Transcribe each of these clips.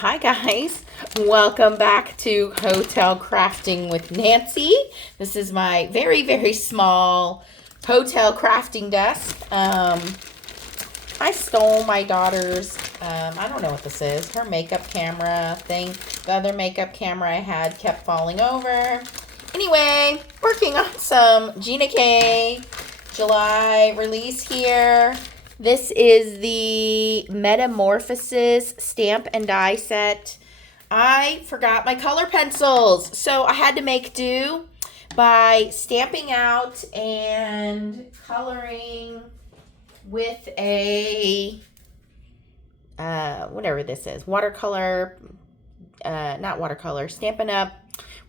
Hi guys, welcome back to Hotel Crafting with Nancy. This is my very, very small hotel crafting desk. I stole my daughter's, I don't know what this is, her makeup camera thing. The other makeup camera I had kept falling over. Anyway, working on some Gina K July release here. This is the Metamorphosis stamp and die set. I forgot my color pencils, so I had to make do by stamping out and coloring with a, whatever this is, watercolor, not watercolor, Stampin' Up,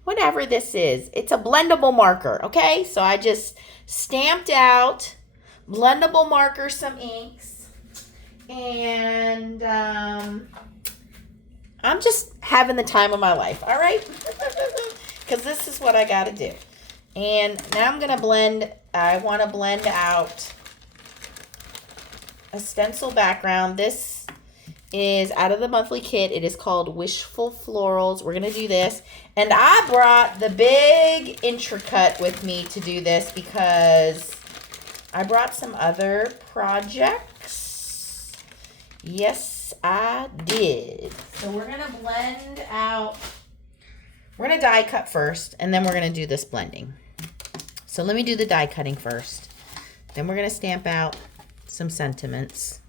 whatever this is. It's a blendable marker, okay? So I just stamped out blendable marker, some inks, and I'm just having the time of my life, all right? Because this is what I got to do. And now I'm going to blend, I want to blend out a stencil background. This is out of the monthly kit. It is called Wishful Florals. We're going to do this. And I brought the big Intri-cut with me to do this because I brought some other projects. Yes, I did. So we're going to blend out. We're going to die cut first, and then we're going to do this blending. So let me do the die cutting first. Then we're going to stamp out some sentiments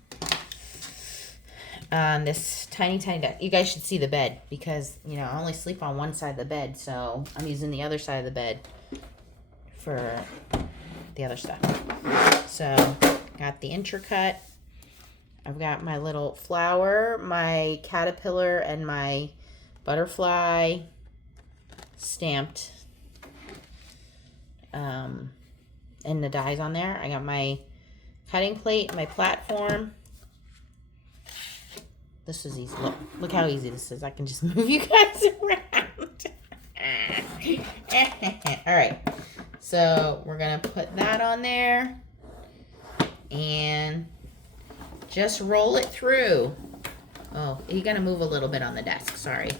on this tiny, tiny desk. You guys should see the bed because, you know, I only sleep on one side of the bed, so I'm using the other side of the bed for the other stuff. So, got the Intri-cut. I've got my little flower, my caterpillar, and my butterfly stamped. And the dies on there. I got my cutting plate, my platform. This is easy. Look how easy this is. I can just move you guys around. All right. So we're going to put that on there and just roll it through. Oh, you're going to move a little bit on the desk. Sorry.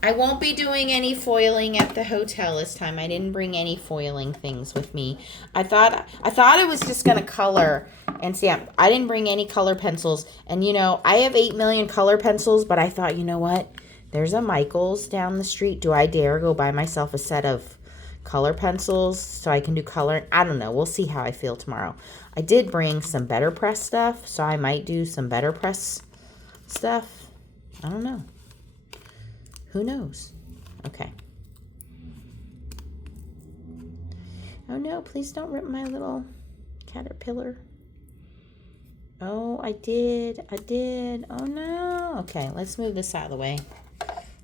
I won't be doing any foiling at the hotel this time. I didn't bring any foiling things with me. I thought I was just going to color and stamp. I didn't bring any color pencils. And, you know, I have 8 million color pencils, but I thought, you know what? There's a Michael's down the street. Do I dare go buy myself a set of color pencils so I can do coloring? I don't know. We'll see how I feel tomorrow. I did bring some Better Press stuff, so I might do some Better Press stuff. I don't know. Who knows? Okay. Oh no, please don't rip my little caterpillar. Oh, I did. Oh no. Okay, let's move this out of the way.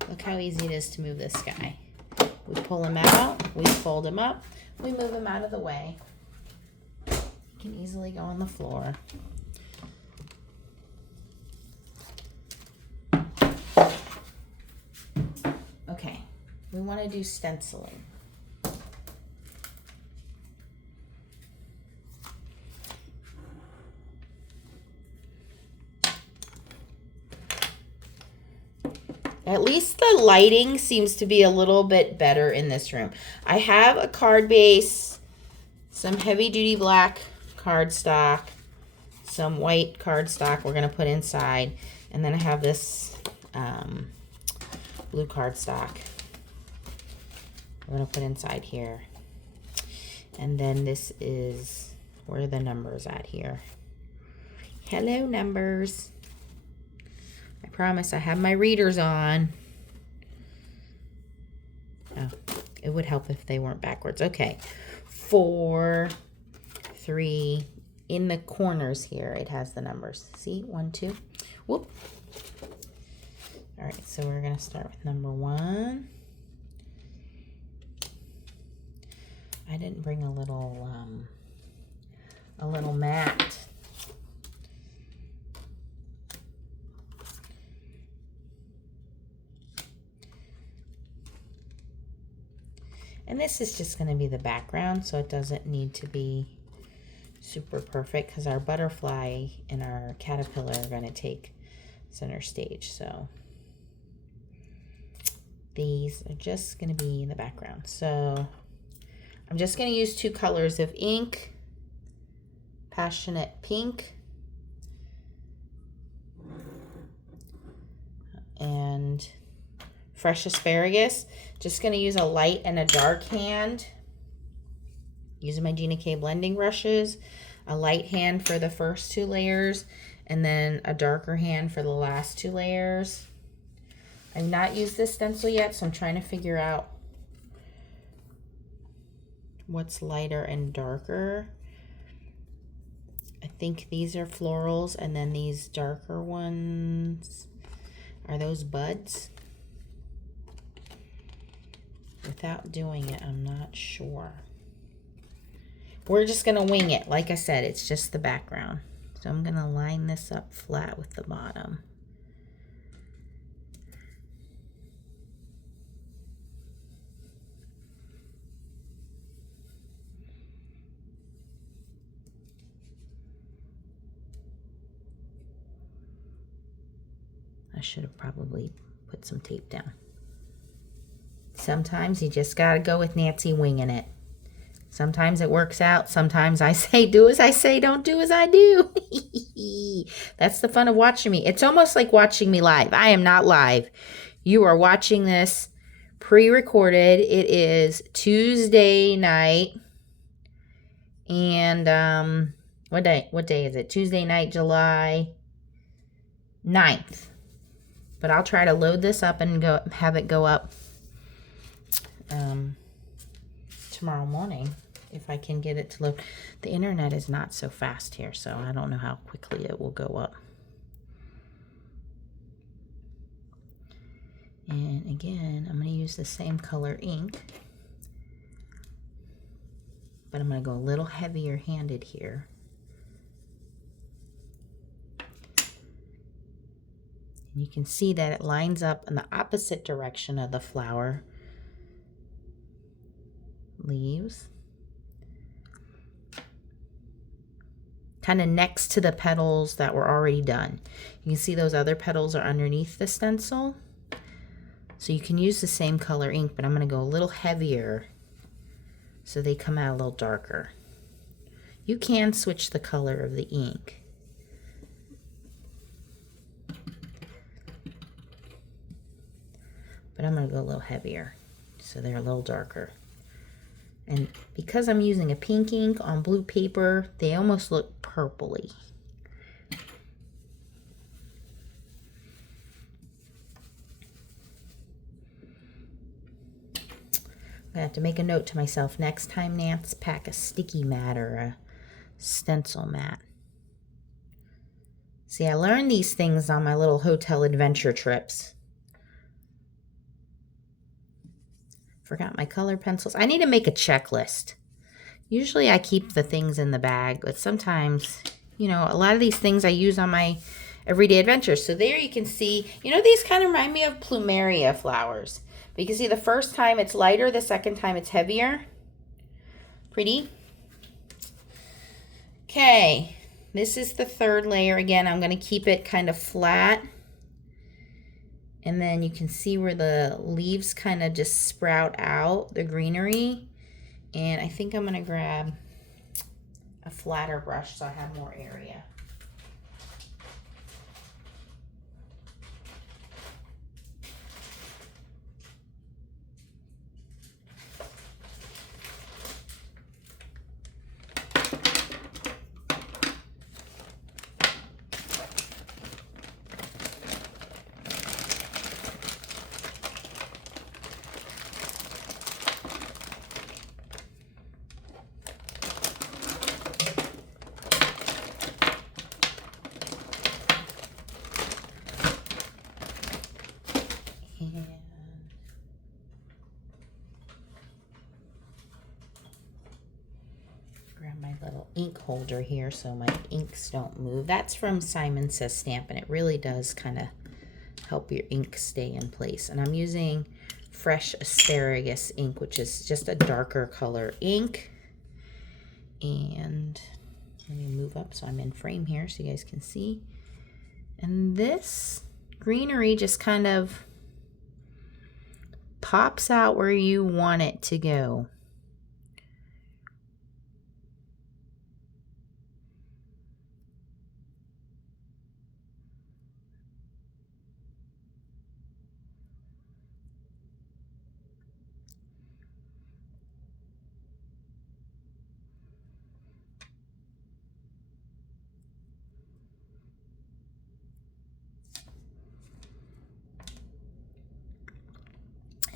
Look how easy it is to move this guy. We pull him out, we fold him up, we move him out of the way. He can easily go on the floor. Okay, we want to do stenciling. At least the lighting seems to be a little bit better in this room. I have a card base, some heavy duty black cardstock, some white cardstock we're going to put inside, and then I have this blue cardstock we're going to put inside here. And then this is where are the numbers at here. Hello, numbers. I promise I have my readers on. Oh, it would help if they weren't backwards. Okay. 4, 3. In the corners here, it has the numbers. See? 1, 2. Whoop. All right, so we're going to start with number 1. I didn't bring a little mat. And this is just going to be the background, so it doesn't need to be super perfect because our butterfly and our caterpillar are going to take center stage. So these are just going to be in the background. So I'm just going to use 2 colors of ink, Passionate Pink and Fresh Asparagus. Just going to use a light and a dark hand. Using my Gina K blending brushes, a light hand for the first 2 layers, and then a darker hand for the last 2 layers. I've not used this stencil yet, so I'm trying to figure out what's lighter and darker. I think these are florals, and then these darker ones, are those buds? Without doing it, I'm not sure. We're just going to wing it. Like I said, it's just the background. So I'm going to line this up flat with the bottom. I should have probably put some tape down. Sometimes you just got to go with Nancy winging it. Sometimes it works out. Sometimes I say, do as I say, don't do as I do. That's the fun of watching me. It's almost like watching me live. I am not live. You are watching this pre-recorded. It is Tuesday night. And what day is it? Tuesday night, July 9th. But I'll try to load this up and have it go up tomorrow morning. If I can get it to load. The internet is not so fast here, so I don't know how quickly it will go up. And again, I'm going to use the same color ink, but I'm going to go a little heavier handed here. And you can see that it lines up in the opposite direction of the flower leaves. Kind of next to the petals that were already done. You can see those other petals are underneath the stencil. So you can use the same color ink, but I'm going to go a little heavier so they come out a little darker. You can switch the color of the ink. But I'm going to go a little heavier so they're a little darker. And because I'm using a pink ink on blue paper, they almost look purpley. I have to make a note to myself next time, Nance, pack a sticky mat or a stencil mat. See, I learned these things on my little hotel adventure trips. Forgot my color pencils. I need to make a checklist. Usually I keep the things in the bag, but sometimes, you know, a lot of these things I use on my everyday adventures. So there you can see, you know, these kind of remind me of plumeria flowers. But you can see the first time it's lighter, the second time it's heavier. Pretty. Okay, this is the 3rd layer. Again, I'm going to keep it kind of flat. And then you can see where the leaves kind of just sprout out, the greenery. And I think I'm going to grab a flatter brush so I have more area. Grab my little ink holder here so my inks don't move. That's from Simon Says Stamp, and it really does kind of help your ink stay in place. And I'm using Fresh Asparagus ink, which is just a darker color ink. And let me move up so I'm in frame here so you guys can see. And this greenery just kind of pops out where you want it to go.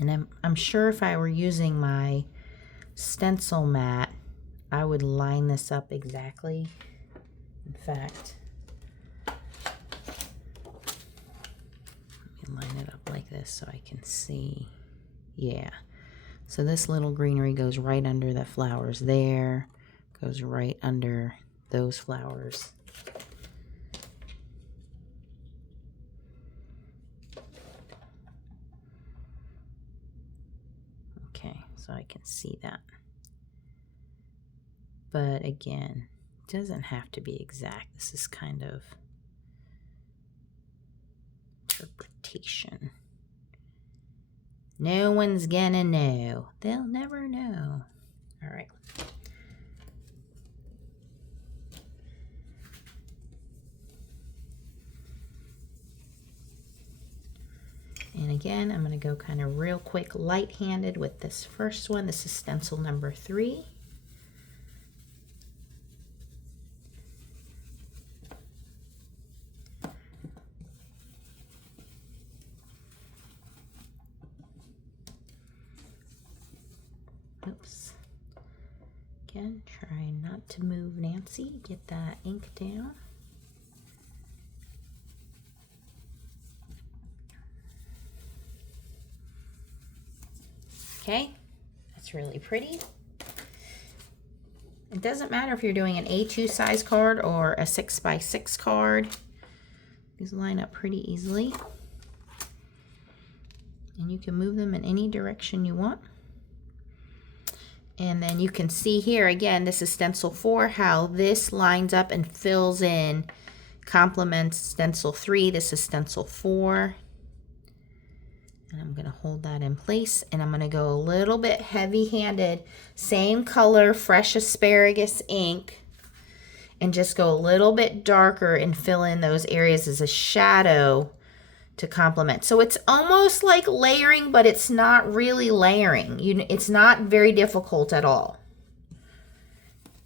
And I'm sure if I were using my stencil mat, I would line this up exactly. In fact, let me line it up like this so I can see. Yeah. So this little greenery goes right under the flowers there, goes right under those flowers. Okay, so I can see that. But again, it doesn't have to be exact. This is kind of interpretation. No one's gonna know. They'll never know. All right. And again, I'm going to go kind of real quick light-handed with this first one. This is stencil number 3. Oops. Again, try not to move, Nancy. Get that ink down. Okay, that's really pretty. It doesn't matter if you're doing an A2 size card or a 6x6 card. These line up pretty easily. And you can move them in any direction you want. And then you can see here, again, this is stencil 4, how this lines up and fills in, complements stencil 3. This is stencil 4. And I'm going to hold that in place, and I'm going to go a little bit heavy-handed, same color, fresh asparagus ink, and just go a little bit darker and fill in those areas as a shadow to complement. So it's almost like layering, but it's not really layering. It's not very difficult at all.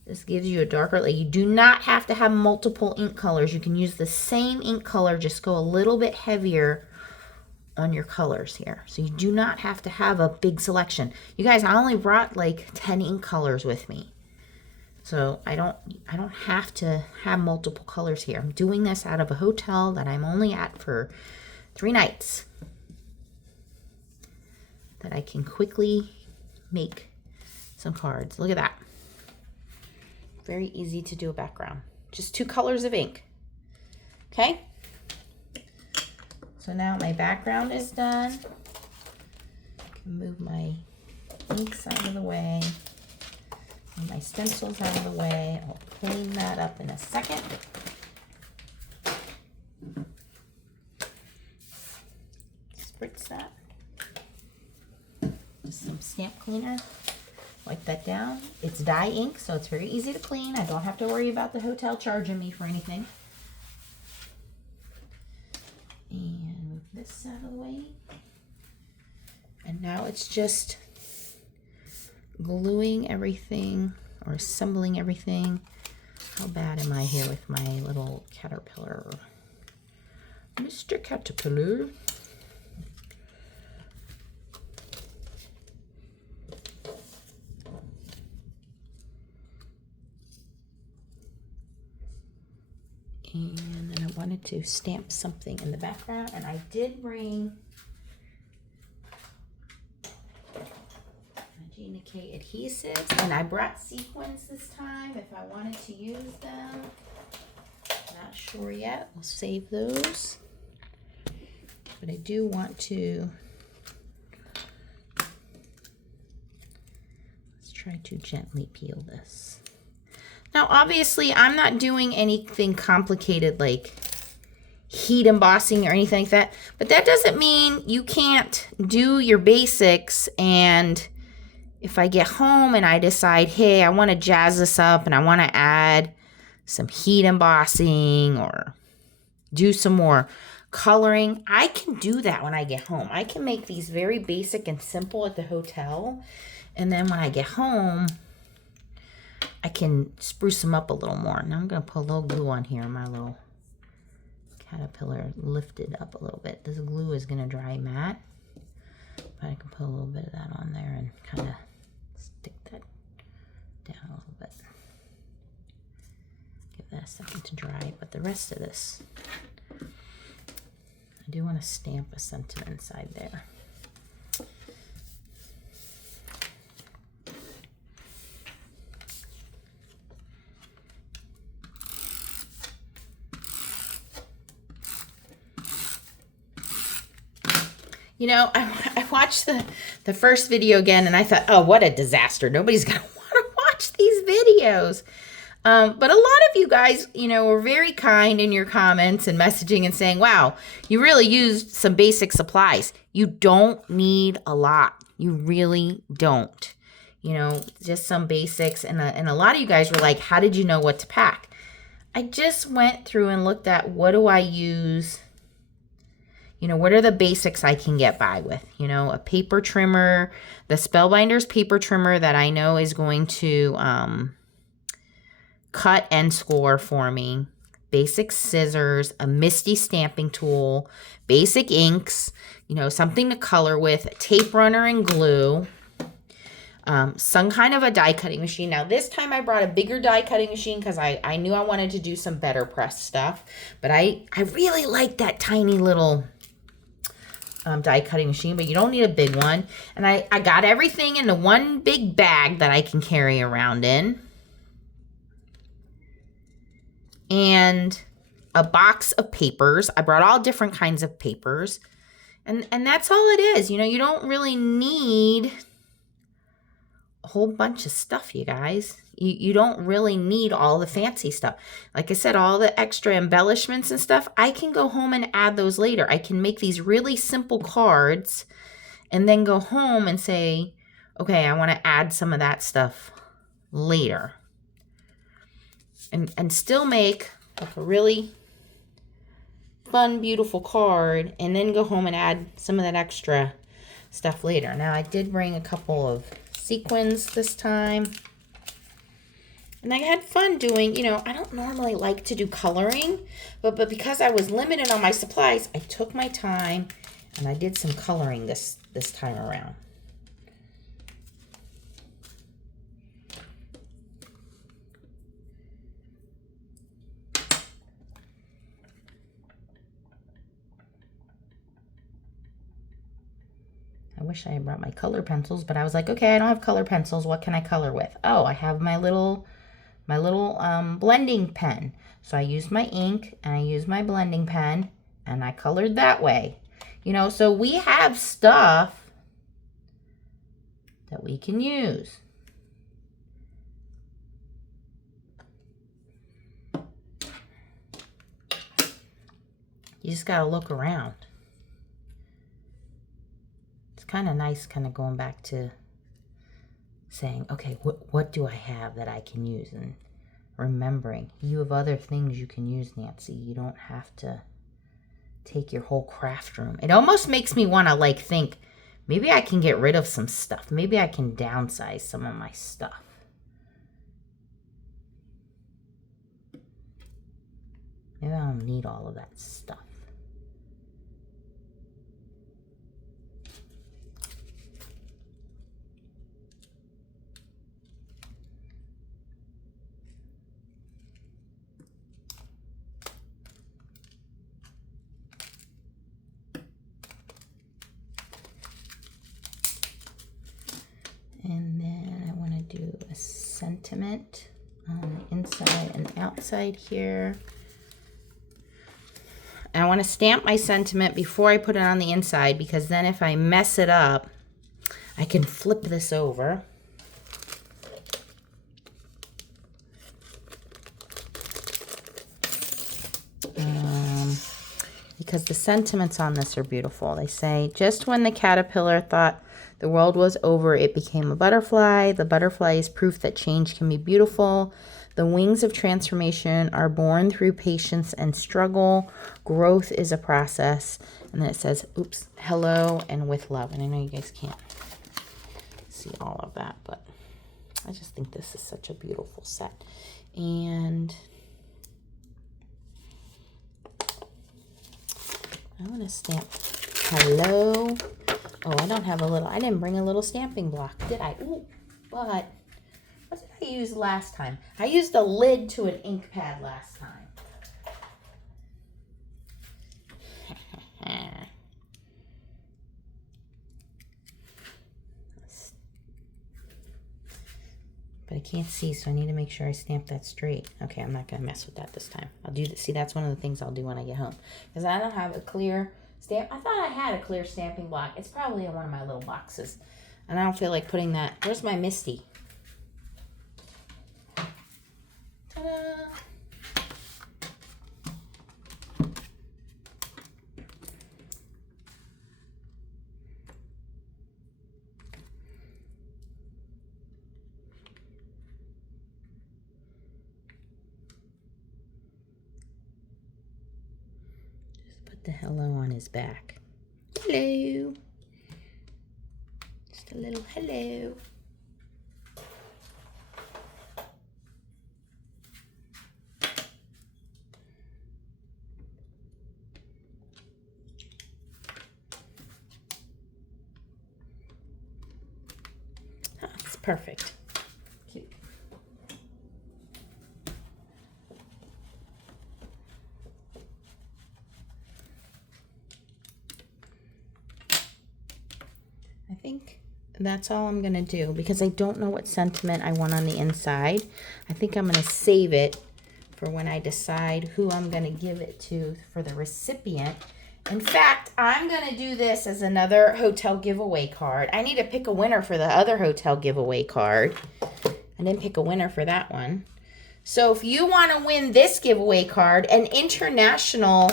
This gives you a darker layer. You do not have to have multiple ink colors. You can use the same ink color, just go a little bit heavier on your colors here. So you do not have to have a big selection. You guys, I only brought like 10 ink colors with me. So I don't have to have multiple colors here. I'm doing this out of a hotel that I'm only at for 3 nights. That I can quickly make some cards. Look at that. Very easy to do a background. Just 2 colors of ink. Okay? So now my background is done. I can move my inks out of the way. And my stencils out of the way. I'll clean that up in a second. Spritz that. Just some stamp cleaner. Wipe that down. It's dye ink, so it's very easy to clean. I don't have to worry about the hotel charging me for anything. And move this out of the way. And now it's just gluing everything or assembling everything. How bad am I here with my little caterpillar? Mr. Caterpillar. And then I wanted to stamp something in the background, and I did bring Gina K adhesives, and I brought sequins this time if I wanted to use them. Not sure yet. We'll save those. But I do want to, let's try to gently peel this. Now, obviously, I'm not doing anything complicated like heat embossing or anything like that. But that doesn't mean you can't do your basics. And if I get home and I decide, hey, I want to jazz this up and I want to add some heat embossing or do some more coloring, I can do that when I get home. I can make these very basic and simple at the hotel. And then when I get home, I can spruce them up a little more. Now I'm going to put a little glue on here. My little caterpillar lifted up a little bit. This glue is going to dry matte. But I can put a little bit of that on there and kind of stick that down a little bit. Give that a second to dry. But the rest of this, I do want to stamp a sentiment inside there. You know, I watched the first video again and I thought, oh, what a disaster. Nobody's going to want to watch these videos. But a lot of you guys, you know, were very kind in your comments and messaging and saying, wow, you really used some basic supplies. You don't need a lot. You really don't. You know, just some basics. And a lot of you guys were like, how did you know what to pack? I just went through and looked at what do I use. You know, what are the basics I can get by with? You know, a paper trimmer, the Spellbinders paper trimmer that I know is going to cut and score for me. Basic scissors, a Misty stamping tool, basic inks, you know, something to color with, a tape runner and glue, some kind of a die cutting machine. Now this time I brought a bigger die cutting machine because I knew I wanted to do some better press stuff. But I really like that tiny little die cutting machine, but you don't need a big one. And I got everything into one big bag that I can carry around in. And a box of papers. I brought all different kinds of papers. And that's all it is. You know, you don't really need a whole bunch of stuff, you guys. You don't really need all the fancy stuff. Like I said, all the extra embellishments and stuff, I can go home and add those later. I can make these really simple cards and then go home and say, okay, I want to add some of that stuff later. And still make like a really fun, beautiful card and then go home and add some of that extra stuff later. Now, I did bring a couple of sequins this time. And I had fun doing, you know, I don't normally like to do coloring, but because I was limited on my supplies, I took my time and I did some coloring this time around. I wish I had brought my color pencils, but I was like, okay, I don't have color pencils. What can I color with? Oh, I have my little blending pen. So I used my ink and I used my blending pen and I colored that way. You know, so we have stuff that we can use. You just gotta look around. It's kind of nice kind of going back to saying, okay, what do I have that I can use? And remembering, you have other things you can use, Nancy. You don't have to take your whole craft room. It almost makes me want to like think, maybe I can get rid of some stuff. Maybe I can downsize some of my stuff. Maybe I don't need all of that stuff. And then I want to do a sentiment on the inside and outside here. And I want to stamp my sentiment before I put it on the inside, because then if I mess it up, I can flip this over. because the sentiments on this are beautiful. They say, just when the caterpillar thought the world was over, it became a butterfly. The butterfly is proof that change can be beautiful. The wings of transformation are born through patience and struggle. Growth is a process. And then it says, oops, hello and with love. And I know you guys can't see all of that, but I just think this is such a beautiful set. And I want to stamp hello. Oh, I don't have a little, I didn't bring a little stamping block, did I? Ooh, but what did I use last time? I used a lid to an ink pad last time. But I can't see, so I need to make sure I stamp that straight. Okay, I'm not going to mess with that this time. I'll do, see, that's one of the things I'll do when I get home. Because I don't have a clear stamp. I thought I had a clear stamping block. It's probably in one of my little boxes. And I don't feel like putting that. Where's my Misty? Ta-da! The hello on his back. Hello. Just a little hello. That's perfect. Cute. I think that's all I'm going to do because I don't know what sentiment I want on the inside. I think I'm going to save it for when I decide who I'm going to give it to for the recipient. In fact, I'm going to do this as another hotel giveaway card. I need to pick a winner for the other hotel giveaway card. I didn't pick a winner for that one. So if you want to win this giveaway card, and international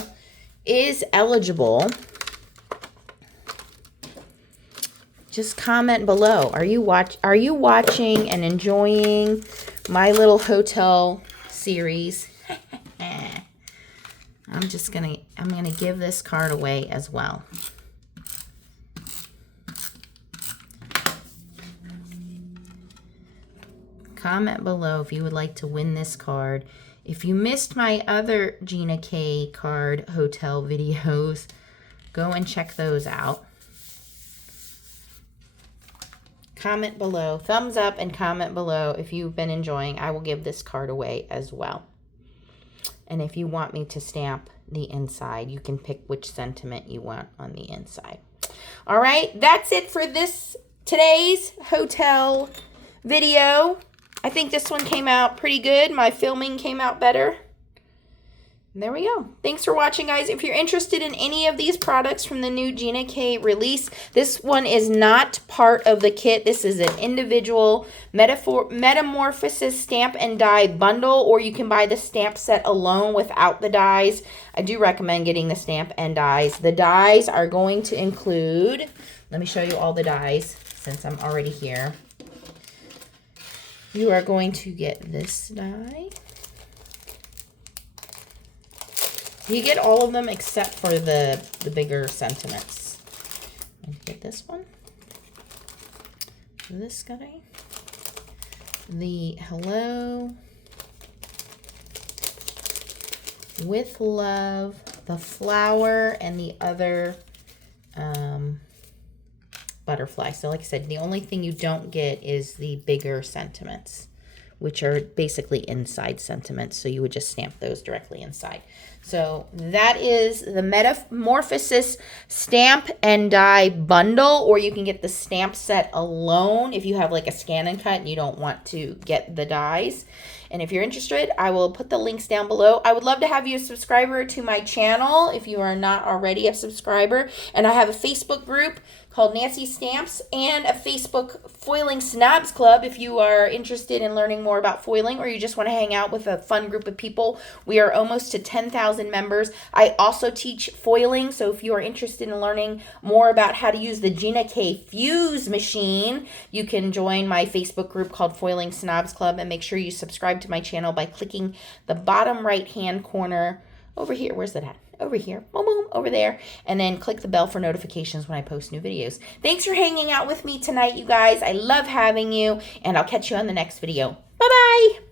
is eligible, just comment below. Are you watching and enjoying my little hotel series? I'm gonna give this card away as well. Comment below if you would like to win this card. If you missed my other Gina K card hotel videos, go and check those out. Comment below, thumbs up and comment below if you've been enjoying. I will give this card away as well. And if you want me to stamp the inside, you can pick which sentiment you want on the inside. All right, that's it for today's hotel video. I think this one came out pretty good. My filming came out better. And there we go. Thanks for watching, guys. If you're interested in any of these products from the new Gina K release, this one is not part of the kit. This is an individual Metamorphosis stamp and die bundle, or you can buy the stamp set alone without the dies. I do recommend getting the stamp and dies. The dies are going to include, let me show you all the dies since I'm already here. You are going to get this die. You get all of them except for the bigger sentiments. I'm going to get this one. This guy. The hello. With love. The flower and the other butterfly. So like I said, the only thing you don't get is the bigger sentiments, which are basically inside sentiments. So you would just stamp those directly inside. So that is the Metamorphosis stamp and die bundle, or you can get the stamp set alone if you have like a scan and cut and you don't want to get the dies. And if you're interested, I will put the links down below. I would love to have you a subscriber to my channel if you are not already a subscriber. And I have a Facebook group called Nancy Stamps, and a Facebook Foiling Snobs Club if you are interested in learning more about foiling or you just want to hang out with a fun group of people. We are almost to 10,000 members. I also teach foiling, so if you are interested in learning more about how to use the Gina K fuse machine, you can join my Facebook group called Foiling Snobs Club, and make sure you subscribe to my channel by clicking the bottom right hand corner over here. Where's that at? Over here. Boom, boom, over there. And then click the bell for notifications when I post new videos. Thanks for hanging out with me tonight, you guys. I love having you, and I'll catch you on the next video. Bye-bye.